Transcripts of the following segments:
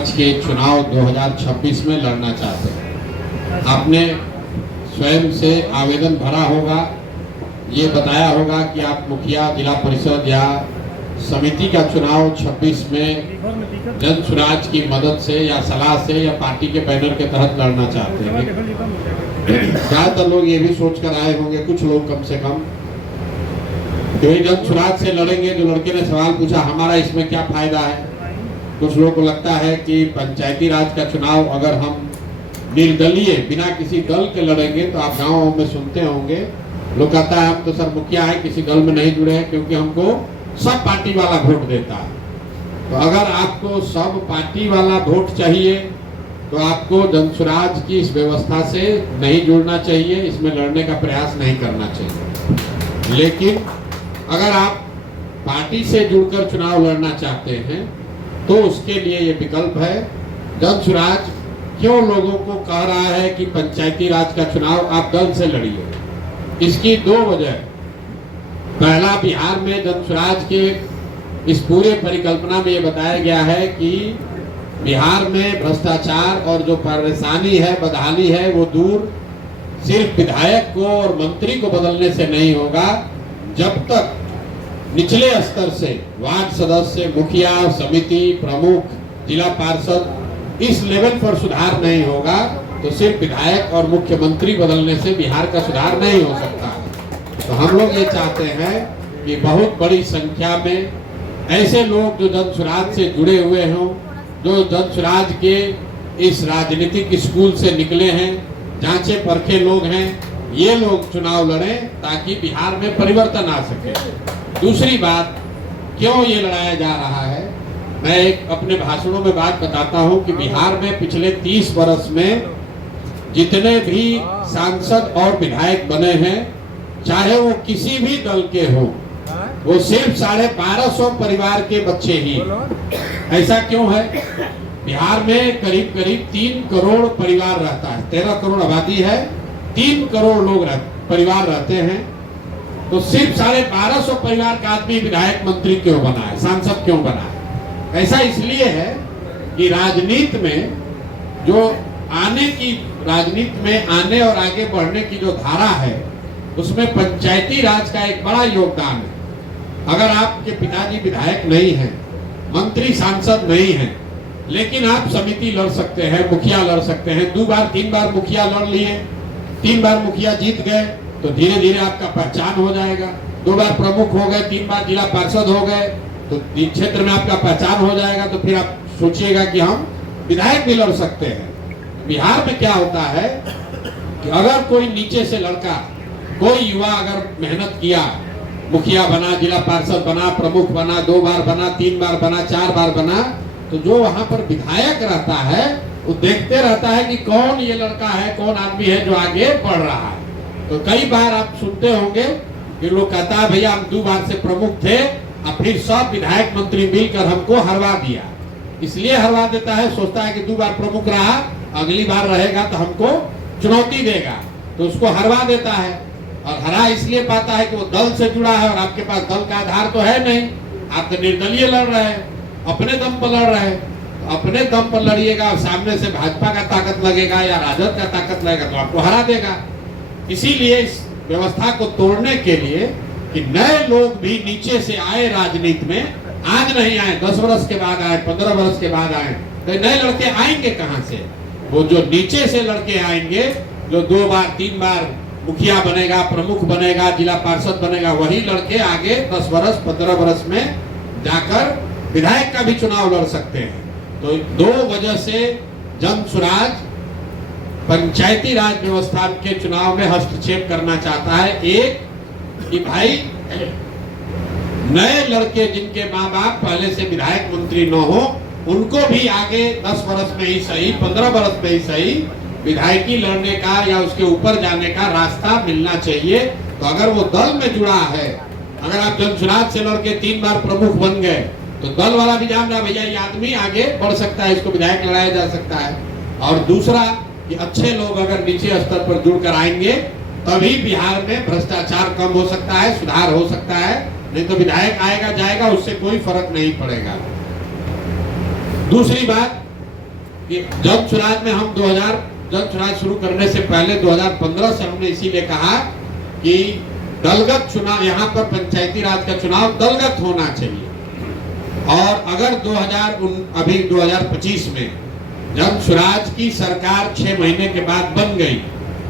स्वराज के चुनाव 2026 में लड़ना चाहते हैं। आपने स्वयं से आवेदन भरा होगा, ये बताया होगा कि आप मुखिया, जिला परिषद या समिति का चुनाव 26 में जन स्वराज की मदद से या सलाह से या पार्टी के बैनर के तहत लड़ना चाहते हैं। ज़्यादातर लोग ये भी सोच कर आए होंगे, कुछ लोग कम से कम, कि जन स्वराज से लड़ेंगे। जो लड़के ने सवाल पूछा, हमारा इसमें क्या फायदा है? कुछ लोगों को लगता है कि पंचायती राज का चुनाव अगर हम निर्दलीय बिना किसी दल के लड़ेंगे, तो आप गाँव में सुनते होंगे लोग कहता है हम तो सर मुखिया है, किसी दल में नहीं जुड़े हैं, क्योंकि हमको सब पार्टी वाला वोट देता है। तो अगर आपको सब पार्टी वाला वोट चाहिए तो आपको जन स्वराज की इस व्यवस्था से नहीं जुड़ना चाहिए, इसमें लड़ने का प्रयास नहीं करना चाहिए। लेकिन अगर आप पार्टी से जुड़कर चुनाव लड़ना चाहते हैं तो उसके लिए ये विकल्प है। जन स्वराज क्यों लोगों को कह रहा है कि पंचायती राज का चुनाव आप दल से लड़िए? इसकी दो वजह। पहला, बिहार में जन स्वराज के इस पूरे परिकल्पना में ये बताया गया है कि बिहार में भ्रष्टाचार और जो परेशानी है, बदहाली है, वो दूर सिर्फ विधायक को और मंत्री को बदलने से नहीं होगा। जब तक निचले स्तर से वार्ड सदस्य, मुखिया, समिति प्रमुख, जिला पार्षद इस लेवल पर सुधार नहीं होगा तो सिर्फ विधायक और मुख्यमंत्री बदलने से बिहार का सुधार नहीं हो सकता। तो हम लोग ये चाहते हैं कि बहुत बड़ी संख्या में ऐसे लोग जो जन स्वराज से जुड़े हुए हों, जो जन स्वराज के इस राजनीतिक स्कूल से निकले हैं, जांचे परखे लोग हैं, ये लोग चुनाव लड़ें ताकि बिहार में परिवर्तन आ सके। दूसरी बात, क्यों ये लड़ाया जा रहा है, मैं एक अपने भाषणों में बात बताता हूं कि बिहार में पिछले 30 वर्ष में जितने भी सांसद और विधायक बने हैं, चाहे वो किसी भी दल के हो, वो सिर्फ 1250 परिवार के बच्चे ही। ऐसा क्यों है? बिहार में करीब करीब 3 करोड़ परिवार रहता है, 13 करोड़ आबादी है, 3 करोड़ लोग परिवार रहते हैं। तो सिर्फ 1250 परिवार का आदमी विधायक मंत्री क्यों बना है, सांसद क्यों बना है? ऐसा इसलिए है कि राजनीति में जो राजनीति में आने और आगे बढ़ने की जो धारा है, उसमें पंचायती राज का एक बड़ा योगदान है। अगर आपके पिताजी विधायक नहीं हैं, मंत्री सांसद नहीं हैं, लेकिन आप समिति लड़ सकते हैं, मुखिया लड़ सकते हैं। 2 बार 3 बार मुखिया लड़ लिए, 3 बार मुखिया जीत गए तो धीरे धीरे आपका पहचान हो जाएगा। 2 बार प्रमुख हो गए, 3 बार जिला पार्षद हो गए तो क्षेत्र में आपका पहचान हो जाएगा। तो फिर आप सोचिएगा कि हम विधायक भी लड़ सकते हैं। बिहार में क्या होता है कि अगर कोई नीचे से लड़का, कोई युवा अगर मेहनत किया, मुखिया बना, जिला पार्षद बना, प्रमुख बना, 2 बार बना, 3 बार बना, 4 बार बना, तो जो वहां पर विधायक रहता है वो देखते रहता है कि कौन ये लड़का है, कौन आदमी है जो आगे बढ़ रहा है। तो कई बार आप सुनते होंगे कि लोग कहता है भैया हम 2 बार से प्रमुख थे, अब फिर सब विधायक मंत्री मिलकर हमको हरवा दिया। इसलिए हरवा देता है, सोचता है कि 2 बार प्रमुख रहा, अगली बार रहेगा तो हमको चुनौती देगा, तो उसको हरवा देता है। और हरा इसलिए पाता है कि वो दल से जुड़ा है और आपके पास दल का आधार तो है नहीं, आप तो निर्दलीय लड़ रहे हैं, अपने दम पर लड़ रहे हैं। तो अपने दम पर लड़िएगा, सामने से भाजपा का ताकत लगेगा या राजद का ताकत लगेगा तो आपको हरा देगा। इसीलिए इस व्यवस्था को तोड़ने के लिए कि नए लोग भी नीचे से आए राजनीति में, आज नहीं आए, 10 वर्ष के बाद आए, 15 वर्ष के बाद आए, तो नए लड़के आएंगे कहां से? वो जो नीचे से लड़के आएंगे, जो 2 बार 3 बार मुखिया बनेगा, प्रमुख बनेगा, जिला पार्षद बनेगा, वही लड़के आगे 10 वर्ष 15 वर्ष में जाकर विधायक का भी चुनाव लड़ सकते हैं। तो 2 वजह से जन स्वराज पंचायती राज व्यवस्था के चुनाव में हस्तक्षेप करना चाहता है। एक कि भाई नए लड़के जिनके माँ बाप पहले से विधायक मंत्री न हो, उनको भी आगे 10 वर्ष में ही सही, 15 वर्ष में ही सही, विधायकी लड़ने का या उसके ऊपर जाने का रास्ता मिलना चाहिए। तो अगर वो दल में जुड़ा है, अगर आप जन स्वराज से लड़के 3 बार प्रमुख बन गए तो दल वाला भी जान रहा भैया ये आदमी आगे बढ़ सकता है, इसको विधायक लड़ाया जा सकता है। और दूसरा कि अच्छे लोग अगर नीचे स्तर पर जुड़कर आएंगे तभी बिहार में भ्रष्टाचार कम हो सकता है, सुधार हो सकता है। नहीं तो विधायक आएगा जाएगा, उससे कोई फर्क नहीं पड़ेगा। दूसरी बात कि जन स्वराज में हम 2000 जन स्वराज शुरू करने से पहले 2015 से हमने इसीलिए कहा कि दलगत चुनाव, यहाँ पर पंचायती राज का चुनाव दलगत होना चाहिए। और अगर 2025 में जन स्वराज की सरकार 6 महीने के बाद बन गई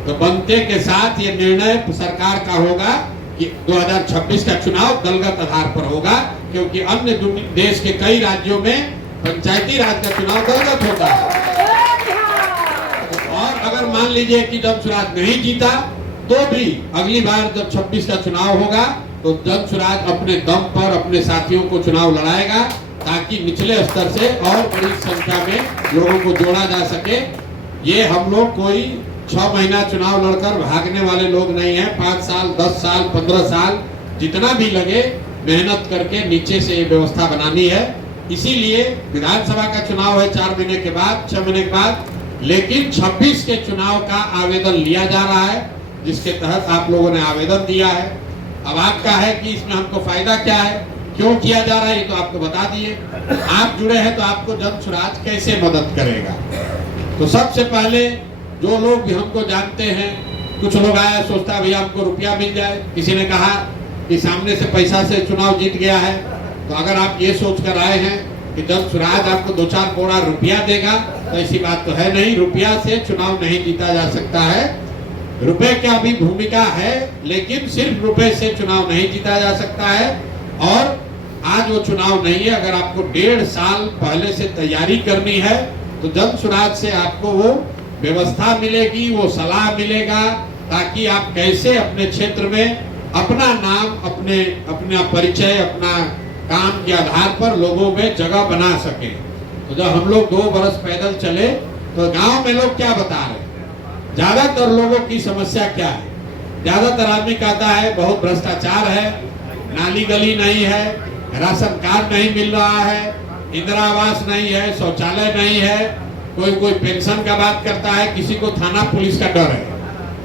तो बनते के साथ ये निर्णय सरकार का होगा कि 2026 का चुनाव दलगत आधार पर होगा, क्योंकि अन्य देश के कई राज्यों में पंचायती राज का चुनाव दलगत होता है। और अगर मान लीजिए कि जन स्वराज नहीं जीता तो भी अगली बार जब 26 का चुनाव होगा तो जन स्वराज अपने दम पर अपने साथियों को चुनाव लड़ाएगा, ताकि निचले स्तर से और बड़ी संख्या में लोगों को जोड़ा जा सके। ये हम लोग कोई 6 महीना चुनाव लड़कर भागने वाले लोग नहीं हैं। 5 साल, 10 साल, 15 साल जितना भी लगे मेहनत करके नीचे से ये व्यवस्था बनानी है। इसीलिए विधानसभा का चुनाव है 4 महीने के बाद, 6 महीने के बाद, लेकिन 26 के चुनाव का आवेदन लिया जा रहा है, जिसके तहत आप लोगों ने आवेदन दिया है। अब आपका है कि इसमें हमको फायदा क्या है, क्यों किया जा रहा है, ये तो आपको बता दिए। आप जुड़े हैं तो आपको जन स्वराज कैसे मदद करेगा। तो सबसे पहले जो लोग भी हमको जानते हैं, कुछ लोग आया सोचता है भैया हमको रुपया मिल जाए, किसी ने कहा कि सामने से पैसा से चुनाव जीत गया है। तो अगर आप ये सोच कर आए हैं कि जन स्वराज आपको 2-4 बोरा रुपया देगा, तो ऐसी बात तो है नहीं। रुपया से चुनाव नहीं जीता जा सकता है। रुपए का भी भूमिका है, लेकिन सिर्फ रुपए से चुनाव नहीं जीता जा सकता है। और आज वो चुनाव नहीं है। अगर आपको 1.5 साल पहले से तैयारी करनी है तो जन स्वराज से आपको वो व्यवस्था मिलेगी, वो सलाह मिलेगा, ताकि आप कैसे अपने क्षेत्र में अपना नाम, अपना परिचय, अपना काम के आधार पर लोगों में जगह बना सके। तो जब हम लोग 2 बरस पैदल चले तो गांव में लोग क्या बता रहे हैं, ज्यादातर लोगों की समस्या क्या है। ज्यादातर आदमी कहता है बहुत भ्रष्टाचार है, नाली गली नहीं है, राशन कार्ड नहीं मिल रहा है, इंदिरा आवास नहीं है, शौचालय नहीं है, कोई पेंशन का बात करता है, किसी को थाना पुलिस का डर है।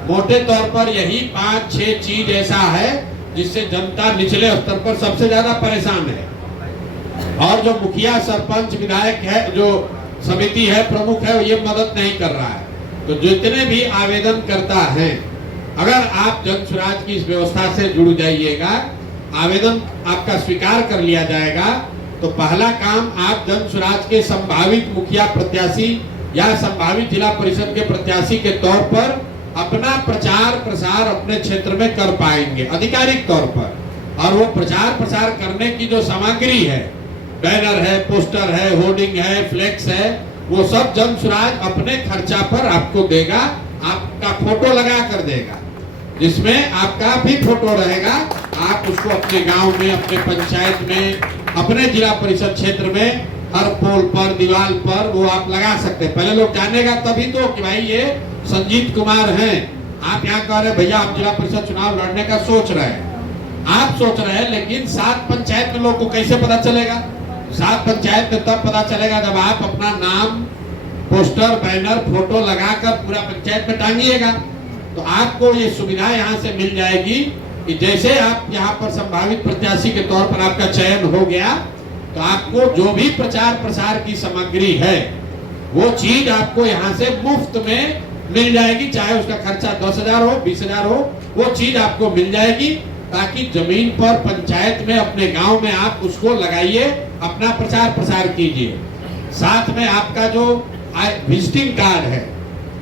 मोटे तौर पर यही 5-6 चीज ऐसा है जिससे जनता निचले स्तर पर सबसे ज्यादा परेशान है। और जो मुखिया, सरपंच, विधायक है, जो समिति है, प्रमुख है, ये मदद नहीं कर रहा है। तो जितने भी आवेदन करता है, अगर आप जन स्वराज की इस व्यवस्था से जुड़ जाइएगा, आवेदन आपका स्वीकार कर लिया जाएगा, तो पहला काम आप जन स्वराज के संभावित मुखिया प्रत्याशी या संभावित जिला परिषद के प्रत्याशी के तौर पर अपना प्रचार प्रसार अपने क्षेत्र में कर पाएंगे आधिकारिक तौर पर। और वो प्रचार प्रसार करने की जो सामग्री है, बैनर है, पोस्टर है, होर्डिंग है, फ्लेक्स है, वो सब जन स्वराज अपने खर्चा पर आपको देगा, आपका फोटो लगा कर देगा, जिसमें आपका भी फोटो रहेगा। आप उसको अपने गांव में, अपने पंचायत में, अपने जिला परिषद क्षेत्र में हर पोल पर, दीवार पर वो आप लगा सकते हैं। पहले लोग जानेगा तभी तो कि भाई ये संजीत कुमार हैं। आप यहाँ कह रहे भैया हम जिला परिषद चुनाव लड़ने का सोच रहे हैं, आप सोच रहे हैं, लेकिन 7 पंचायत में लोग को कैसे पता चलेगा? 7 पंचायत में तब पता चलेगा जब आप अपना नाम, पोस्टर, बैनर, फोटो लगाकर पूरा पंचायत में टांगिएगा। तो आपको ये सुविधा यहाँ से मिल जाएगी कि जैसे आप यहाँ पर संभावित प्रत्याशी के तौर पर आपका चयन हो गया, तो आपको जो भी प्रचार प्रसार की सामग्री है वो चीज आपको यहाँ से मुफ्त में मिल जाएगी। चाहे उसका खर्चा 10,000 हो, 20,000 हो, वो चीज आपको मिल जाएगी, ताकि जमीन पर पंचायत में, अपने गांव में आप उसको लगाइए, अपना प्रचार प्रसार कीजिए। साथ में आपका जो विजिटिंग कार्ड है,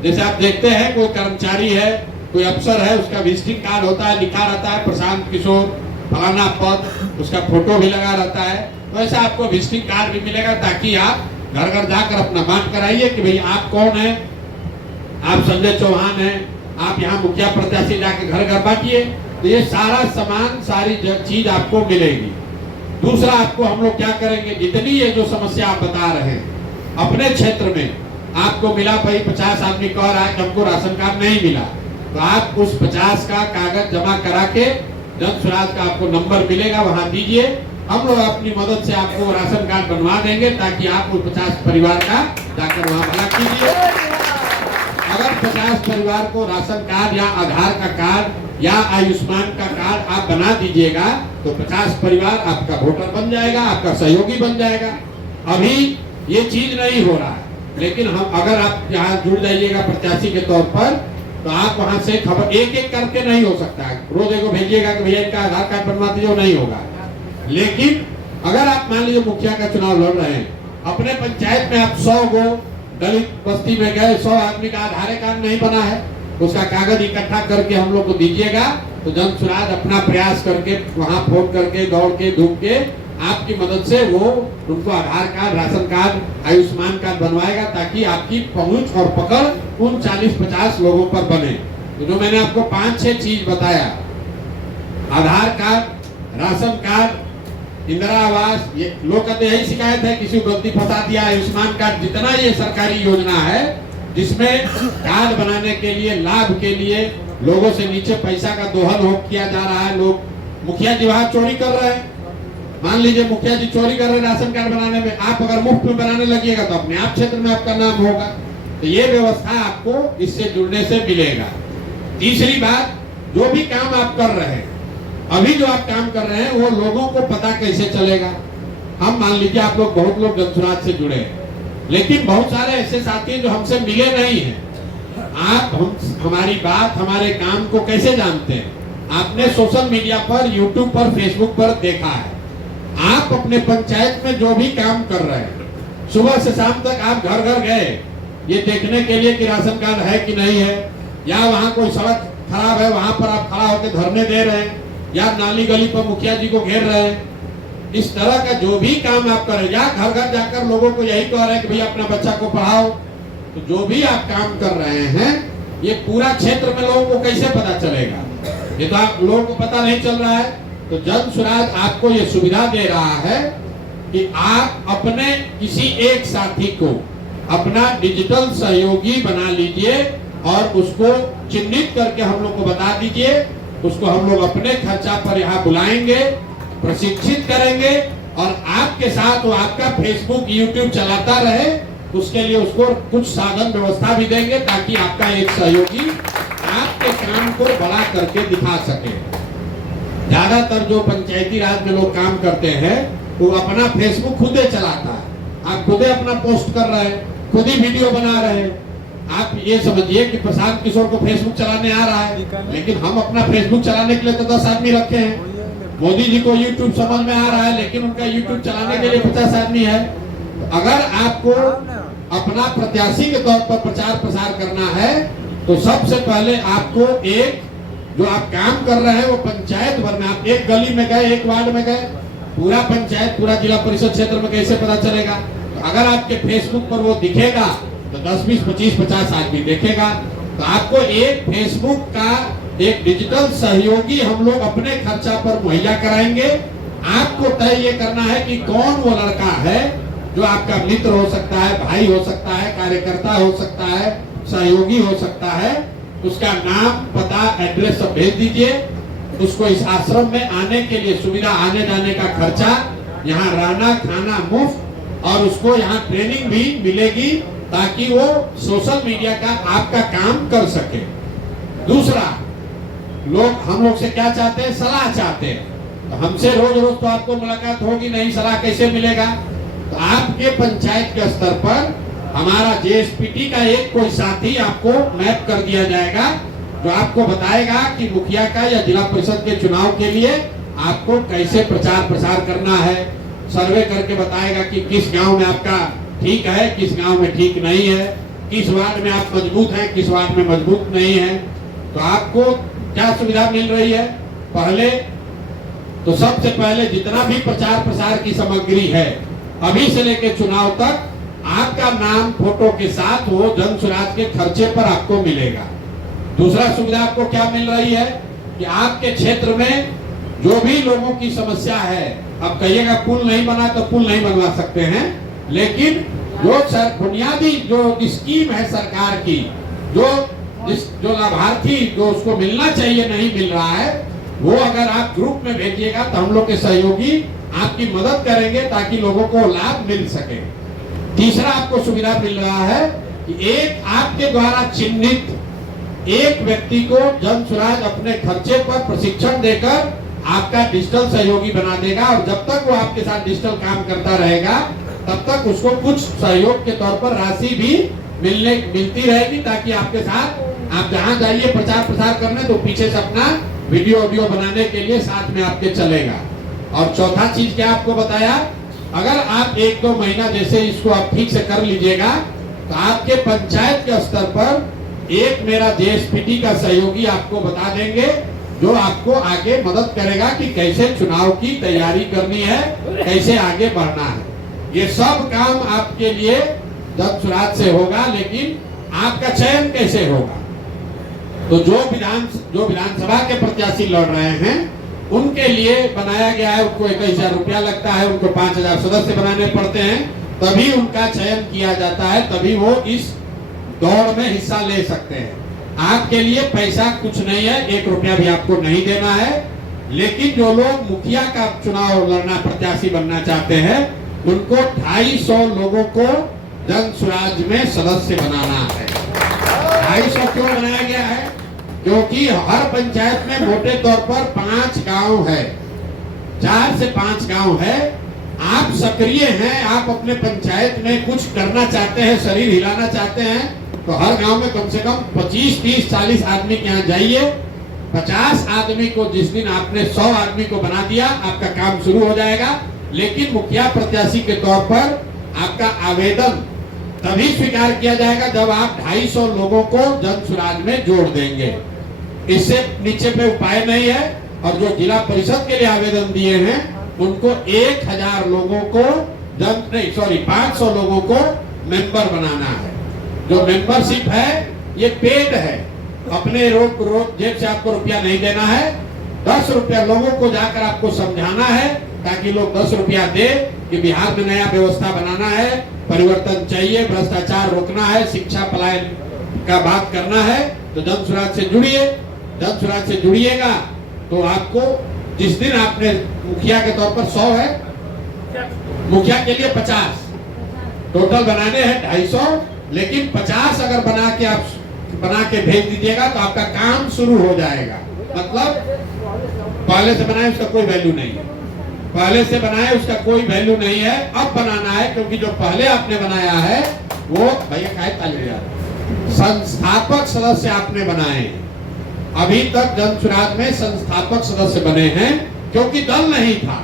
जैसे आप देखते हैं कोई कर्मचारी है, कोई अफसर है, उसका विजिटिंग कार्ड होता है, लिखा रहता है प्रशांत किशोर फलाना पद, उसका फोटो भी लगा रहता है। वैसा आपको विजिटिंग कार्ड भी मिलेगा, ताकि आप घर घर जाकर अपना बात कराइए कि भाई आप कौन है, आप संजय चौहान हैं, आप यहाँ मुखिया प्रत्याशी, जाके घर घर बांटिए। तो ये सारा सामान, सारी चीज आपको मिलेगी। दूसरा, आपको हम लोग क्या करेंगे, जितनी ये जो समस्या आप बता रहे हैं अपने क्षेत्र में आपको मिला, भाई 50 आदमी कह रहा है कि हमको राशन कार्ड नहीं मिला, तो आप उस 50 का कागज जमा करा के जन स्वराज का आपको नंबर मिलेगा, वहां दीजिए। हम लोग अपनी मदद से आपको राशन कार्ड बनवा देंगे, ताकि आप उस 50 परिवार का जाकर वहां भला कीजिए। अगर 50 परिवार को राशन कार्ड या आधार का कार्ड या आयुष्मान का कार्ड आप बना दीजिएगा, तो 50 परिवार आपका वोटर बन जाएगा, आपका सहयोगी बन जाएगा। अभी ये चीज नहीं हो रहा है। लेकिन हम अगर आप यहाँ जुड़ जाइएगा प्रत्याशी के तौर पर, तो आप वहां से खबर एक एक करके नहीं हो सकता है। रोज को भेजिएगा कि भैया इनका आधार कार्ड बनवा दीजिए, नहीं होगा। लेकिन अगर आप मान लीजिए मुखिया का चुनाव लड़ रहे हैं, अपने पंचायत में आप 100 गो दलित बस्ती में गए, 100 आदमी का आधार कार्ड नहीं बना है, उसका कागज इकट्ठा करके हम लोग को दीजिएगा, तो जन स्वराज अपना प्रयास करके वहां फोन करके दौड़ के धूप के आपकी मदद से वो उनको Aadhaar card, ration card, Ayushman card बनवाएगा, ताकि आपकी पहुंच और पकड़ उन 40-50 लोगों पर बने। तो जो मैंने आपको 5-6 चीज बताया, आधार कार्ड, राशन कार्ड, इंदिरा आवास, ये लोग कहते यही शिकायत है किसी को गलती फंसा दिया, आयुष्मान कार्ड, जितना ये सरकारी योजना है जिसमें कार्ड बनाने के लिए, लाभ के लिए लोगों से नीचे पैसा का दोहन हो किया जा रहा है। लोग मुखिया जी वहां चोरी कर रहे हैं, मान लीजिए मुखिया जी चोरी कर रहे हैं राशन कार्ड बनाने में, आप अगर मुफ्त में बनाने लगिएगा तो अपने आप क्षेत्र में आपका नाम होगा। तो ये व्यवस्था आपको इससे जुड़ने से मिलेगा। तीसरी बात, जो भी काम आप कर रहे हैं, अभी जो आप काम कर रहे हैं वो लोगों को पता कैसे चलेगा। हम मान लीजिए आप लोग, बहुत लोग जन स्वराज से जुड़े हैं, लेकिन बहुत सारे ऐसे साथी हैं जो हमसे मिले नहीं हैं। आप हमारी बात, हमारे काम को कैसे जानते हैं? आपने सोशल मीडिया पर, यूट्यूब पर, फेसबुक पर देखा है। आप अपने पंचायत में जो भी काम कर रहे हैं, सुबह से शाम तक आप घर घर गए ये देखने के लिए कि राशन कार्ड है कि नहीं है, या वहाँ कोई सड़क खराब है वहां पर आप खड़ा होकर धरने दे रहे हैं, या नाली गली पर मुखिया जी को घेर रहे हैं। इस तरह का जो भी काम आप करें, या घर घर जाकर लोगों को यही कह रहे हैं कि भैया अपना बच्चा को पढ़ाओ, तो जो भी आप काम कर रहे हैं ये पूरा क्षेत्र में लोगों को कैसे पता चलेगा? ये तो आप लोगों को पता नहीं चल रहा है। तो जन स्वराज आपको ये सुविधा दे रहा है कि आप अपने किसी एक साथी को अपना डिजिटल सहयोगी बना लीजिए और उसको चिन्हित करके हम लोग को बता दीजिए। उसको हम लोग अपने खर्चा पर यहाँ बुलाएंगे, प्रशिक्षित करेंगे और आपके साथ वो आपका फेसबुक, यूट्यूब चलाता रहे, उसके लिए उसको कुछ साधन व्यवस्था भी देंगे ताकि आपका एक सहयोगी आपके काम को बड़ा करके दिखा सके। ज्यादातर जो पंचायती राज में लोग काम करते हैं वो अपना फेसबुक खुद ही चलाता है, आप खुद ही अपना पोस्ट कर रहे हैं, खुद ही वीडियो बना रहे हैं। आप ये समझिए कि प्रशांत किशोर को फेसबुक चलाने आ रहा है, लेकिन हम अपना फेसबुक चलाने के लिए तो 10 आदमी रखे हैं। मोदी जी को यूट्यूब समझ में आ रहा है, लेकिन उनका यूट्यूब चलाने के लिए 50 आदमी है। तो अगर आपको अपना प्रत्याशी के तौर पर प्रचार प्रसार करना है तो सबसे पहले आपको एक जो आप काम कर रहे हैं वो पंचायत भर में, आप एक गली में गए, एक वार्ड में गए, पूरा पंचायत, पूरा जिला परिषद क्षेत्र में कैसे पता चलेगा? तो अगर आपके फेसबुक पर वो दिखेगा तो 10, 20, 25, 50 आदमी देखेगा। तो आपको एक फेसबुक का एक डिजिटल सहयोगी हम लोग अपने खर्चा पर मुहैया कराएंगे। आपको तय ये करना है कि कौन वो लड़का है जो आपका मित्र हो सकता है, भाई हो सकता है, कार्यकर्ता हो सकता है, सहयोगी हो सकता है। उसका नाम, पता, एड्रेस सब भेज दीजिए। उसको इस आश्रम में आने के लिए सुविधा, आने जाने का खर्चा, यहाँ रहना खाना मुफ्त, और उसको यहाँ ट्रेनिंग भी मिलेगी ताकि वो सोशल मीडिया का आपका काम कर सके। दूसरा, लोग हम लोग से क्या चाहते हैं? सलाह चाहते हैं। तो हमसे रोज रोज तो आपको मुलाकात होगी नहीं, सलाह कैसे मिलेगा? तो आपके पंचायत के स्तर पर हमारा जेएसपीटी का एक कोई साथी आपको मैप कर दिया जाएगा जो आपको बताएगा कि मुखिया का या जिला परिषद के चुनाव के लिए आपको कैसे प्रचार प्रसार करना है। सर्वे करके बताएगा कि किस गांव में आपका ठीक है, किस गांव में ठीक नहीं है, किस वार्ड में आप मजबूत हैं, किस वार्ड में मजबूत नहीं है। तो आपको क्या सुविधा मिल रही है? पहले तो सबसे पहले जितना भी प्रचार प्रसार की सामग्री है अभी से लेकर चुनाव तक आपका नाम फोटो के साथ वो जन स्वराज के खर्चे पर आपको मिलेगा। दूसरा सुविधा आपको क्या मिल रही है कि आपके क्षेत्र में जो भी लोगों की समस्या है, अब कहिएगा पुल नहीं बना तो पुल नहीं बनवा सकते हैं, लेकिन जो बुनियादी जो स्कीम है सरकार की, जो लाभार्थी जो उसको मिलना चाहिए नहीं मिल रहा है, वो अगर आप ग्रुप में भेजिएगा तो हम लोग के सहयोगी आपकी मदद करेंगे ताकि लोगों को लाभ मिल सके। तीसरा आपको सुविधा मिल रहा है कि एक आपके द्वारा चिन्हित एक व्यक्ति को जन स्वराज अपने खर्चे पर प्रशिक्षण देकर आपका डिजिटल सहयोगी बना देगा, और जब तक वो आपके साथ डिजिटल काम करता रहेगा तब तक उसको कुछ सहयोग के तौर पर राशि भी मिलती रहेगी, ताकि आपके साथ आप जहां जाइए प्रचार प्रसार करने तो पीछे से अपना वीडियो ऑडियो बनाने के लिए साथ में आपके चलेगा। और चौथा चीज क्या आपको बताया, अगर आप 1-2 महीना जैसे इसको आप ठीक से कर लीजिएगा तो आपके पंचायत के स्तर पर एक मेरा जेएसपीटी का सहयोगी आपको बता देंगे, जो आपको आगे मदद करेगा कि कैसे चुनाव की तैयारी करनी है, कैसे आगे बढ़ना है। ये सब काम आपके लिए जन सुराज से होगा, लेकिन आपका चयन कैसे होगा? तो जो विधानसभा के प्रत्याशी लड़ रहे हैं उनके लिए बनाया गया है, उनको 21,000 रुपया लगता है, उनको 5,000 सदस्य बनाने पड़ते हैं, तभी उनका चयन किया जाता है, तभी वो इस दौड़ में हिस्सा ले सकते हैं। आपके लिए पैसा कुछ नहीं है, 1 रुपया भी आपको नहीं देना है। लेकिन जो लोग मुखिया का चुनाव लड़ना, प्रत्याशी बनना चाहते हैं, उनको 250 लोगों को जन सुराज में सदस्य बनाना है। 250 क्यों बनाया गया है? क्योंकि हर पंचायत में मोटे तौर पर 5 गांव है, 4 से 5 गांव है। आप सक्रिय हैं, आप अपने पंचायत में कुछ करना चाहते हैं, शरीर हिलाना चाहते हैं, तो हर गांव में कम से कम 25, 30, 40 आदमी के यहाँ जाइए। 50 आदमी को जिस दिन आपने 100 आदमी को बना दिया, आपका काम शुरू हो जाएगा। लेकिन मुखिया प्रत्याशी के तौर पर आपका आवेदन तभी स्वीकार किया जाएगा जब आप 250 लोगों को जन सुराज में जोड़ देंगे। इससे नीचे पे उपाय नहीं है। और जो जिला परिषद के लिए आवेदन दिए हैं उनको 1000 लोगों को 500 लोगों को मेंबर बनाना है। जो मेंबरशिप है ये पेड है, अपने रोज जेब से आपको रुपया नहीं देना है। 10 रुपया लोगों को जाकर आपको समझाना है, ताकि लोग 10 रुपया दे कि बिहार में नया व्यवस्था बनाना है, परिवर्तन चाहिए, भ्रष्टाचार रोकना है, शिक्षा पलायन का बात करना है। तो जन सुराज से जुड़िए। जन सुराज से जुड़िएगा तो आपको जिस दिन आपने मुखिया के तौर पर 100 है, मुखिया के लिए 50 टोटल बनाने हैं 250, लेकिन 50 अगर बना के भेज दीजिएगा तो आपका काम शुरू हो जाएगा। मतलब पहले से बनाए उसका कोई वैल्यू नहीं है, पहले से बनाए उसका कोई वैल्यू नहीं है। अब बनाना है, क्योंकि जो पहले आपने बनाया है वो भैया संस्थापक सदस्य आपने बनाए हैं। अभी तक जन सुराज में संस्थापक सदस्य बने हैं, क्योंकि दल नहीं था।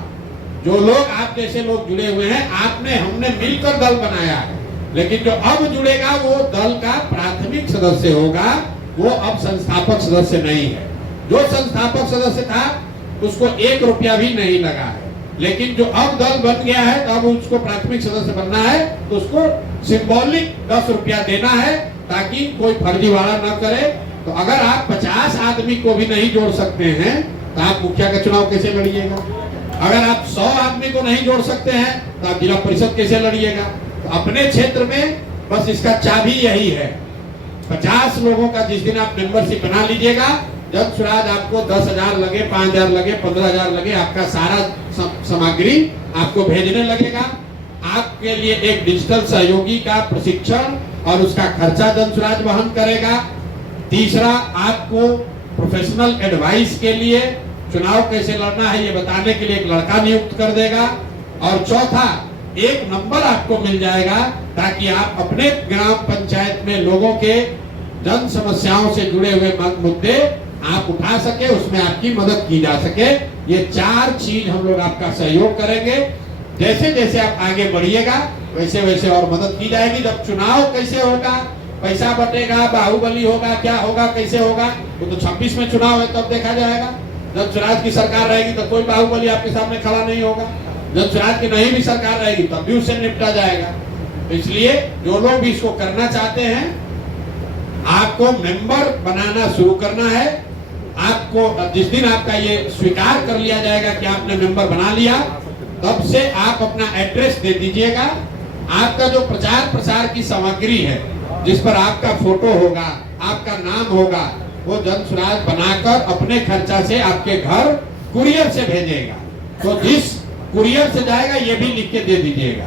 जो लोग आप जैसे लोग जुड़े हुए हैं, हमने मिलकर दल बनाया है। लेकिन जो अब जुड़ेगा वो दल का प्राथमिक सदस्य होगा, वो अब संस्थापक सदस्य नहीं है। जो संस्थापक सदस्य था उसको 1 रुपया भी नहीं लगा है। लेकिन जो अब दल बन गया है, तो अब उसको प्राथमिक सदस्य बनना है, तो उसको सिंबॉलिक 10 रुपया देना है, ताकि कोई फर्जीवाड़ा न करे। तो अगर आप 50 आदमी को भी नहीं जोड़ सकते हैं तो आप मुखिया का चुनाव कैसे लड़िएगा? अगर आप 100 आदमी को नहीं जोड़ सकते हैं तो आप जिला परिषद कैसे लड़िएगा? तो अपने क्षेत्र में बस इसका चाबी यही है। 50 लोगों का जिस दिन आप मेंबरशिप बना लीजिएगा, जन सुराज आपको 10,000 लगे, 5,000 लगे, 15,000 लगे, आपका सारा सामग्री आपको भेजने लगेगा। आपके लिए एक डिजिटल सहयोगी का प्रशिक्षण और उसका खर्चा जन सुराज वहन करेगा। तीसरा, आपको प्रोफेशनल एडवाइस के लिए चुनाव कैसे लड़ना है ये बताने के लिए एक लड़का नियुक्त कर देगा। और चौथा, एक नंबर आपको मिल जाएगा, ताकि आप अपने ग्राम पंचायत में लोगों के जन समस्याओं से जुड़े हुए मुद्दे आप उठा सके, उसमें आपकी मदद की जा सके। ये 4 चीज हम लोग आपका सहयोग करेंगे। जैसे जैसे आप आगे बढ़िएगा वैसे वैसे और मदद की जाएगी। जब चुनाव कैसे होगा, पैसा बटेगा, बाहुबली होगा, क्या होगा, कैसे होगा, वो तो 26 में चुनाव है, तब देखा जाएगा। जब स्वराज की सरकार रहेगी तो कोई बाहुबली आपके सामने खड़ा नहीं होगा। जब स्वराज की नहीं भी सरकार रहेगी तब भी उससे निपटा जाएगा। तो इसलिए जो लोग भी इसको करना चाहते हैं, आपको मेंबर बनाना शुरू करना है। आपको जिस दिन आपका ये स्वीकार कर लिया जाएगा कि आपने मेंबर बना लिया, तब से आप अपना एड्रेस दे दीजिएगा। आपका जो प्रचार प्रसार की सामग्री है, जिस पर आपका फोटो होगा, आपका नाम होगा, वो जन सुराज बनाकर अपने खर्चा से आपके घर कुरियर से भेजेगा। तो जिस कुरियर से जाएगा ये भी लिख के दे दीजिएगा।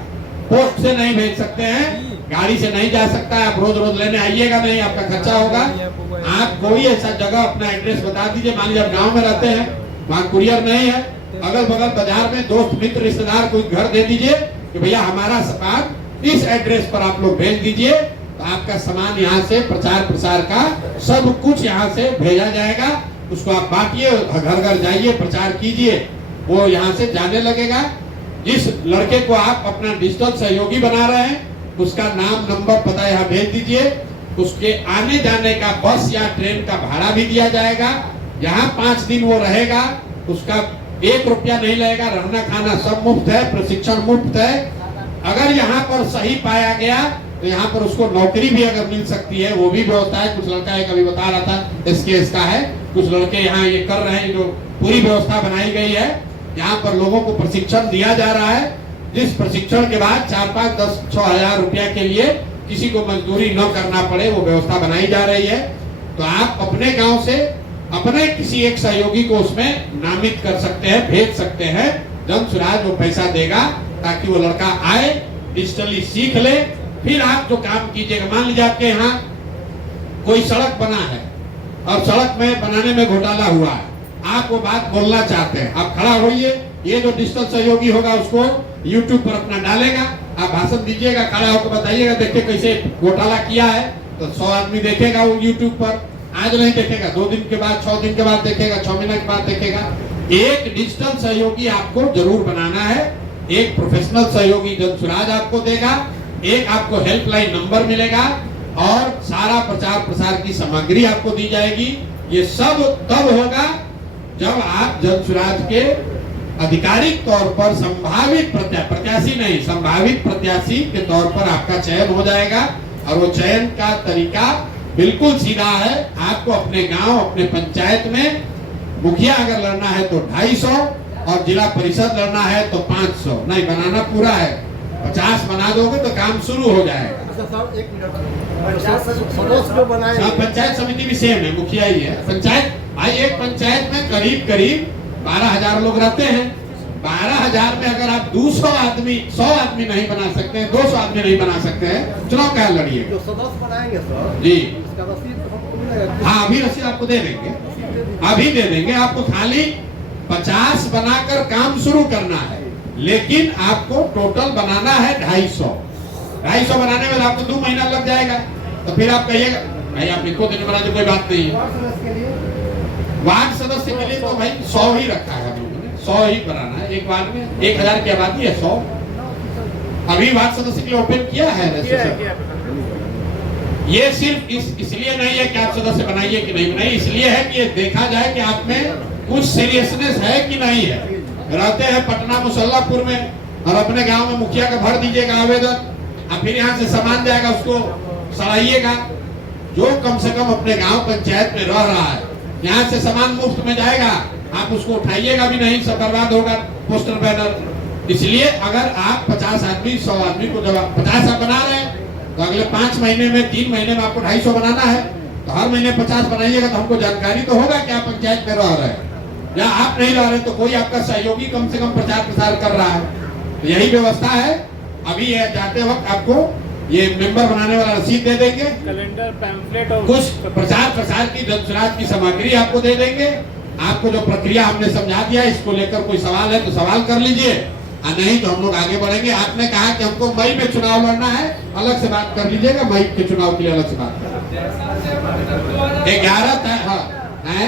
पोस्ट से नहीं भेज सकते हैं, गाड़ी से नहीं जा सकता है, आप रोज रोज लेने आइएगा नहीं, आपका खर्चा होगा। आप कोई ऐसा जगह अपना एड्रेस बता दीजिए। मान लीजिए आप गाँव में रहते हैं, वहाँ कुरियर नहीं है, अगल बगल बाजार में दोस्त मित्र रिश्तेदार कोई घर दे दीजिए, कि भैया हमारा सामान इस एड्रेस पर आप लोग भेज दीजिए, तो आपका सामान यहाँ से प्रचार प्रसार का सब कुछ यहाँ से भेजा जाएगा। उसको आप बांटिए, घर घर जाइए, प्रचार कीजिए, वो यहाँ से जाने लगेगा। जिस लड़के को आप अपना डिजिटल सहयोगी बना रहे हैं उसका नाम, नंबर, पता यहाँ भेज दीजिए। उसके आने जाने का बस या ट्रेन का भाड़ा भी दिया जाएगा। यहाँ 5 दिन वो रहेगा, उसका 1 रुपया नहीं लगेगा, रहना खाना सब मुफ्त है, प्रशिक्षण मुफ्त है। अगर यहाँ पर सही पाया गया तो यहाँ पर उसको नौकरी भी अगर मिल सकती है, वो भी व्यवस्था है। कुछ लड़का एक अभी बता रहा था एसकेएस का है, कुछ लड़के यहाँ ये कर रहे हैं, जो पूरी व्यवस्था बनाई गई है। यहाँ पर लोगों को प्रशिक्षण दिया जा रहा है, जिस प्रशिक्षण के बाद 4, 5, 10, 6 हजार रुपया के लिए किसी को मजदूरी न करना पड़े, वो व्यवस्था बनाई जा रही है। तो आप अपने गांव से अपने किसी एक सहयोगी को उसमें नामित कर सकते हैं, भेज सकते हैं। जन सुराज वो पैसा देगा ताकि वो लड़का आए, डिजिटली सीख ले। फिर आप जो काम कीजिएगा, मान लीजिए आपके यहाँ कोई सड़क बना है और सड़क में बनाने में घोटाला हुआ है, आप वो बात बोलना चाहते हैं, आप खड़ा होइए। ये जो डिजिटल सहयोगी होगा उसको यूट्यूब पर अपना डालेगा, आप भाषण दीजिएगा, खड़ा होकर बताइएगा, देखिए कैसे घोटाला किया है। तो 100 आदमी देखेगा वो यूट्यूब पर। आज नहीं देखेगा, 2 दिन के बाद, 6 दिन के बाद देखेगा, 6 महीने के बाद देखेगा। एक डिजिटल सहयोगी आपको जरूर बनाना है। एक प्रोफेशनल सहयोगी जन सुराज आपको देगा, एक आपको हेल्पलाइन नंबर मिलेगा और सारा प्रचार प्रसार की सामग्री आपको दी जाएगी। ये सब तब होगा जब आप जन सुराज के आधिकारिक तौर पर संभावित प्रत्याशी नहीं, संभावित प्रत्याशी के तौर पर आपका चयन हो जाएगा। और वो चयन का तरीका बिल्कुल सीधा है। आपको अपने गांव, अपने पंचायत में मुखिया अगर लड़ना है तो 250 और जिला परिषद लड़ना है तो 500। नहीं, बनाना पूरा है। 50 बना दोगे तो काम शुरू हो जाएगा। पंचायत समिति भी सेम है, मुखिया ही है। पंचायत भाई, एक पंचायत में करीब करीब 12,000 लोग रहते हैं। 12,000 में अगर आप 200 आदमी, 100 आदमी नहीं बना सकते हैं, 200 आदमी नहीं बना सकते हैं, चुनाव क्या लड़िए? जो सदस्य बनाएंगे सर जी, इसका रसीद हाँ अभी रसीद आपको दे देंगे, अभी दे देंगे। आपको खाली 50 बनाकर काम शुरू करना है, लेकिन आपको टोटल बनाना है 250 बनाने में आपको 2 महीना लग जाएगा। तो फिर आप कहिएगा भाई आप इनको दिन बना दो, कोई बात नहीं है। वार्ड सदस्य के लिए तो भाई 100 ही रखा है हम लोगों ने, 100 ही बनाना है। एक वार्ड में 1000 की आबादी है, 100 अभी वार्ड सदस्य के लिए ओपन किया है। ये सिर्फ इसलिए नहीं है कि आप सदस्य बनाइए कि नहीं बनाइए, इसलिए है कि ये देखा जाए कि आप में कुछ सीरियसनेस है कि नहीं है। रहते हैं पटना मुसल्लापुर में और अपने गांव में मुखिया का भर दीजिएगा आवेदन, और फिर यहाँ से सामान जाएगा, उसको सड़ाइएगा। जो कम से कम अपने गांव पंचायत में रह रहा है, यहाँ से सामान मुफ्त में जाएगा, आप उसको उठाइएगा भी नहीं, सब बर्बाद होगा पोस्टर बैनर। इसलिए अगर आप 50 आदमी, 100 आदमी को जब 50 आप बना रहे हैं तो अगले 5 महीने में, 3 महीने में आपको 250 बनाना है। तो हर महीने 50 बनाइएगा तो हमको जानकारी तो होगा कि आप पंचायत में रह रहे हैं। या आप नहीं रह रहे तो कोई आपका सहयोगी कम से कम प्रचार प्रसार कर रहा है। तो यही व्यवस्था है। अभी ये जाते वक्त आपको ये मेंबर बनाने वाला रसीद दे देंगे, कैलेंडर, पैम्फलेट और कुछ प्रचार प्रसार की जनसुराज की सामग्री आपको दे देंगे। आपको जो प्रक्रिया हमने समझा दिया, इसको लेकर कोई सवाल है तो सवाल कर लीजिए, और नहीं तो हम लोग आगे बढ़ेंगे। आपने कहा कि हमको मई में चुनाव लड़ना है, अलग से बात कर लीजिएगा, मई के चुनाव के लिए अलग से बात कर 11 है